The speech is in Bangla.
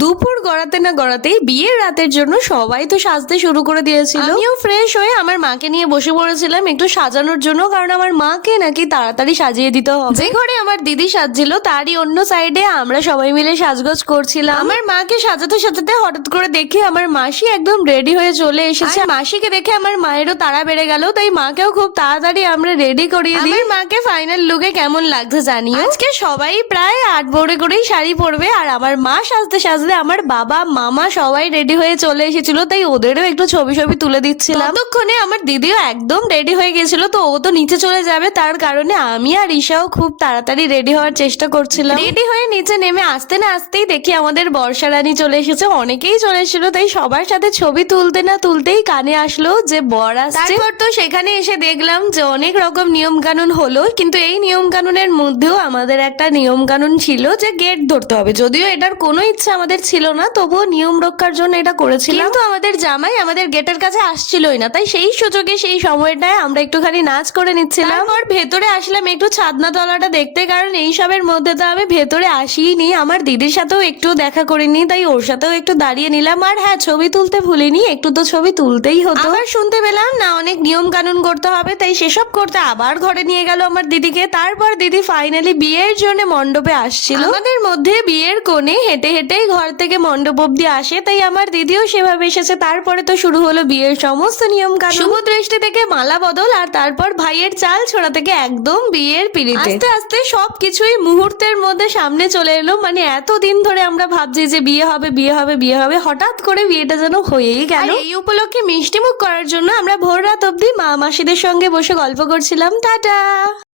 দুপুর গড়াতে না গড়াতেই বিয়ের রাতের জন্য সবাই তো সাজতে শুরু করে দিয়েছিল। আমিও ফ্রেশ হয়ে আমার মাকে নিয়ে বসে পড়েছিলাম একটু সাজানোর জন্য, কারণ আমার মাকে নাকি তাড়াতাড়ি সাজিয়ে দিতে হবে। যে ঘরে আমার দিদি সাজছিল তারই অন্য সাইডে আমরা সবাই মিলে সাজগোজ করছিলাম। আমার মাকে সাজাতে সাজাতে হঠাৎ করে দেখি আমার মাসি একদম রেডি হয়ে চলে এসেছে। মাসিকে দেখে আমার মায়েরও তাড়া বেড়ে গেল, তাই মাকেও খুব তাড়াতাড়ি আমরা রেডি করিয়ে দিই। আমার মাকে ফাইনাল লুকে কেমন লাগছে জানিও। আজকে সবাই প্রায় 8 বড়ে করেই শাড়ি পরবে, আর আমার মা সাজতে সাজতে আমার বাবা মামা সবাই রেডি হয়ে চলে এসেছিল, তাই ওদেরও একটু ছবি তুলে দিচ্ছিলাম। ততক্ষণে আমার দিদিও একদম রেডি হয়ে গেছিল, তো ও তো নিচে চলে যাবে, তার কারণে আমি আর ঈশাও খুব তাড়াতাড়ি রেডি হওয়ার চেষ্টা করছিলাম। রেডি হয়ে নিচে নেমে আসতে না আসতেই দেখি আমাদের বর্ষা রানী চলে এসেছে। অনেকেই চলে এসেছিল, তাই সবার সাথে ছবি তুলতে না তুলতেই কানে আসলো যে বর আসছে। তারপর তো সেখানে এসে দেখলাম যে অনেক রকম নিয়ম কানুন হলো, কিন্তু এই নিয়ম কানুনের মধ্যেও আমাদের একটা নিয়ম কানুন ছিল যে গেট ধরতে হবে। যদিও এটার কোনো ইচ্ছা আমাদের ছিল না, তবুও নিয়ম রক্ষার জন্য এটা করেছিলাম। কিন্তু আমাদের জামাই আমাদের গেটের কাছে আসছিলই না, তাই সেই সুযোগে সেই সময়টায় আমরা একটুখানি নাচ করে নিচ্ছিলাম। আর ভেতরে আসলাম একটু ছাদনা তলাটা দেখতে, কারণ এইসবের মধ্যে তো আমি ভেতরে আসিনি। আমার দিদির সাথেও একটু দেখা করিনি, তাই ওর সাথেও একটু দাঁড়িয়ে নিলাম। আর হ্যাঁ, ছবি তুলতে ভুলিনি, একটু তো ছবি তুলতেই হতো। আবার শুনতে পেলাম না অনেক নিয়ম কানুন করতে হবে, তাই সেসব করতে আবার ঘরে নিয়ে গেল আমার দিদিকে। তারপর দিদি ফাইনালি বিয়ের জন্য মণ্ডপে আসছিল। আমাদের মধ্যে বিয়ের কোণে হেঁটে হেঁটেই ঘর থেকে মণ্ডপ অব্দি আসে, তাই আমার দিদিও সেভাবে এসেছে। তারপরে তো শুরু হলো বিয়ের সমস্ত নিয়ম কানুন। শুভ দৃষ্টি থেকে মালা বদল, আর তারপর ভাইয়ের চাল ছোড়া থেকে একদম বিয়ের পিড়িতে। আস্তে আস্তে সবকিছুই মুহূর্তের মধ্যে সামনে চলে এলো। মানে এতদিন ধরে আমরা ভাবছি যে বিয়ে হবে বিয়ে হবে বিয়ে হবে, হঠাৎ করে বিয়েটা যেন হয়েই গেল। এই উপলক্ষে মিষ্টি মুখ করার জন্য আমরা ভোর রাত অব্দি মা মাসিদের সঙ্গে বসে গল্প করছিলাম। টাটা।